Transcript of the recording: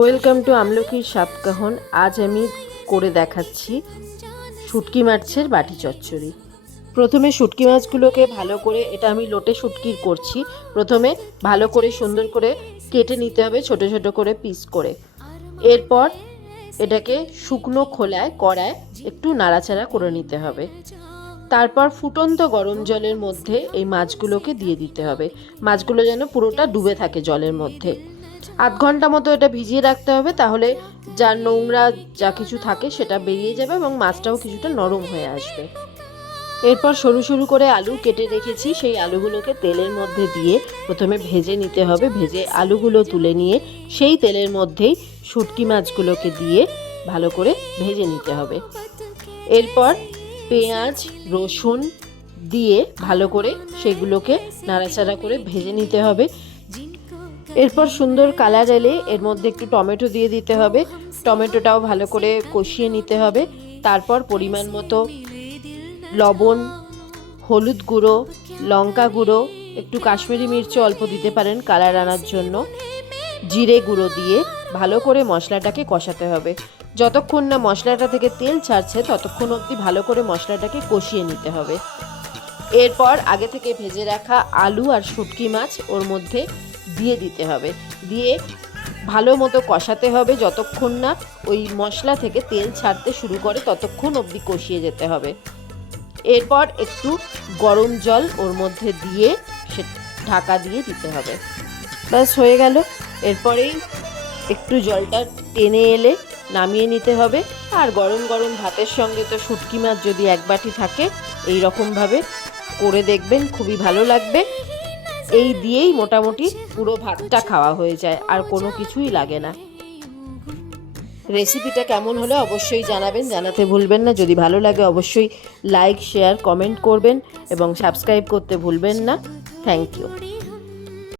Welcome to আমলকির সাতকাহন। আজ আমি করে দেখাচ্ছি শুটকি মাছের বাটি চচ্চড়ি। প্রথমে শুটকি মাছগুলোকে ভালো করে, এটা আমি লোটে শুটকির করছি, প্রথমে ভালো করে সুন্দর করে কেটে নিতে হবে ছোট ছোট করে পিস করে। এরপর এটাকে শুকনো খোলায় কড়ায় একটু নাড়াচাড়া করে নিতে হবে। তারপর ফুটন্ত গরম জলের মধ্যে এই মাছগুলোকে দিয়ে দিতে হবে। মাছগুলো যেন পুরোটা ডুবে থাকে জলের মধ্যে। আধ ঘন্টা মতো এটা ভিজিয়ে রাখতে হবে, তাহলে যা নোংরা যা কিছু থাকে সেটা বেরিয়ে যাবে এবং মাছটাও কিছুটা নরম হয়ে আসবে। এরপর সরু সরু করে আলু কেটে রেখেছি, সেই আলুগুলোকে তেলের মধ্যে দিয়ে প্রথমে ভেজে নিতে হবে। ভেজে আলুগুলো তুলে নিয়ে সেই তেলের মধ্যেই শুটকি মাছগুলোকে দিয়ে ভালো করে ভেজে নিতে হবে। এরপর পেঁয়াজ রসুন দিয়ে ভালো করে সেগুলোকে নাড়াচাড়া করে ভেজে নিতে হবে। এরপর সুন্দর কালার এলে এর মধ্যে একটু টমেটো দিয়ে দিতে হবে। টমেটোটাও ভালো করে কষিয়ে নিতে হবে। তারপর পরিমাণ মতো লবণ, হলুদ গুঁড়ো, লঙ্কা গুঁড়ো, একটু কাশ্মীরি মির্চ অল্প দিতে পারেন কালার আনার জন্য, জিরে গুঁড়ো দিয়ে ভালো করে মশলাটাকে কষাতে হবে। যতক্ষণ না মশলাটা থেকে তেল ছাড়ছে ততক্ষণ অবধি ভালো করে মশলাটাকে কষিয়ে নিতে হবে। এরপর আগে থেকে ভেজে রাখা আলু আর শুটকি মাছ ওর মধ্যে দিয়ে দিতে হবে। দিয়ে ভালো মতো কষাতে হবে যতক্ষণ না ওই মশলা থেকে তেল ছাড়তে শুরু করে, ততক্ষণ অবধি কষিয়ে যেতে হবে। এরপর একটু গরম জল ওর মধ্যে দিয়ে সে ঢাকা দিয়ে দিতে হবে। ব্যাস হয়ে গেল। এরপরেই একটু জলটা টেনে এলে নামিয়ে নিতে হবে। আর গরম গরম ভাতের সঙ্গে তো শুটকি মাছ যদি এক বাটি থাকে, এই রকমভাবে করে দেখবেন, খুবই ভালো লাগবে। এই দিয়েই মোটামুটি পুরো ভাতটা খাওয়া হয়ে যায়, আর কোনো কিছুই লাগে না। রেসিপিটা কেমন হলো অবশ্যই জানাবেন, জানাতে ভুলবেন না। যদি ভালো লাগে অবশ্যই লাইক শেয়ার কমেন্ট করবেন এবং সাবস্ক্রাইব করতে ভুলবেন না। Thank you.